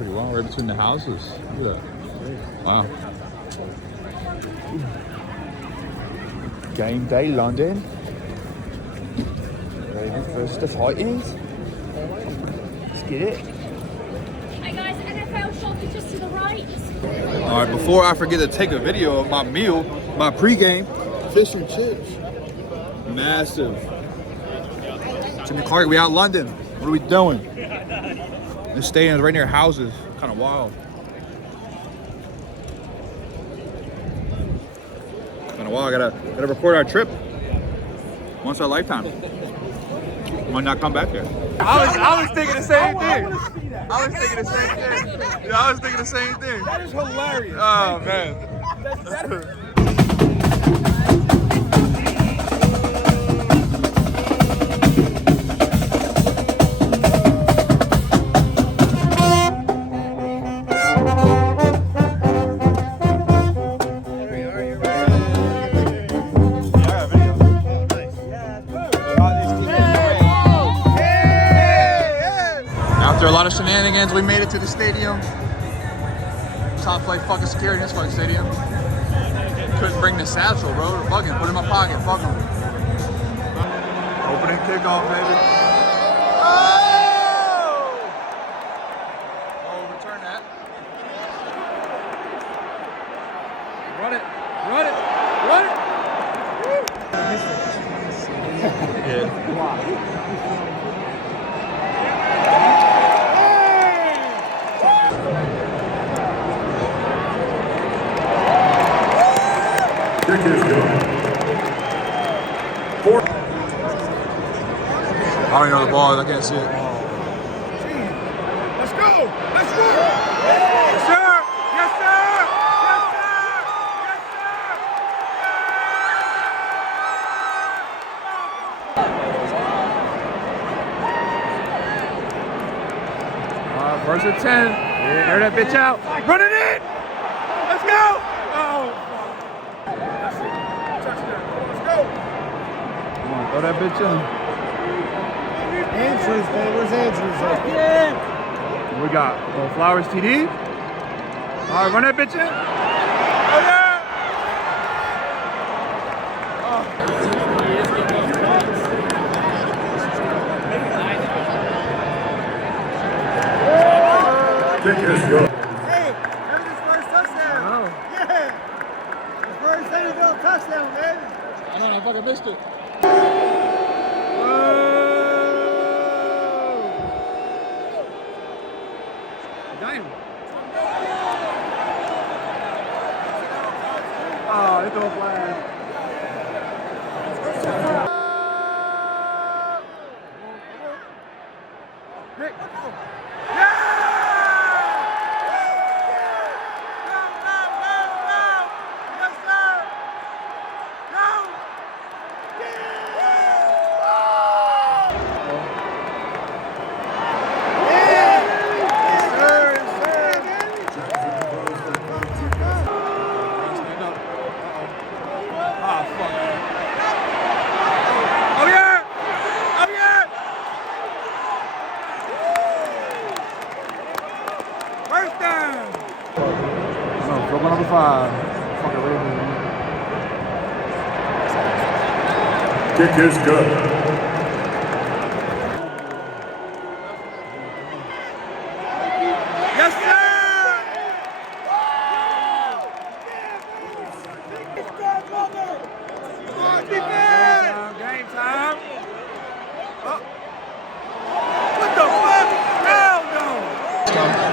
pretty well, right between the houses. Look at that. Wow. Game day, London. Ravens versus the Titans. Let's get it. Hey guys, NFL shop is just to the right. All right, before I forget to take a video of my meal, my pregame, fish and chips. Massive. Jimmy Clark, we out in London. What are we doing? The stadium's right near houses. Kind of wild. Kind of wild. Gotta record our trip. Once in a lifetime. Might not come back here. I was thinking the same thing. I was thinking the same thing. Yeah, I was thinking the same thing. That is hilarious. Oh man. After a lot of shenanigans, we made it to the stadium. Top flight fucking security in this fucking stadium. Couldn't bring the satchel, bro. They're bugging. Put it in my pocket. Fuck them. Opening kickoff, baby. Oh! Oh, return that. Run it. Run it. Run it. Yeah. Kick is good. Four. I don't know the ball. I can't see it. Let's go! Let's go! Yes, sir! Yes, sir! Yes, sir! Yes, sir! First and 10. Air that bitch out. Run it in! Let's go! Oh, That's it. Touchdown. Let's go! come on, throw that bitch in. Andrews, man. Where's Andrews? We got Flowers TD. All right, run that bitch in. Oh, yeah! Kick is good. Hey, that was his first touchdown. Oh. Yeah. His first NFL touchdown, man. I know, I fucking missed it. Damn. Oh, it's all flag. Nick. Number 5. Fucking Ravens. Kick is good. Yes, sir! Game time. Oh. What the fuck? Hell no!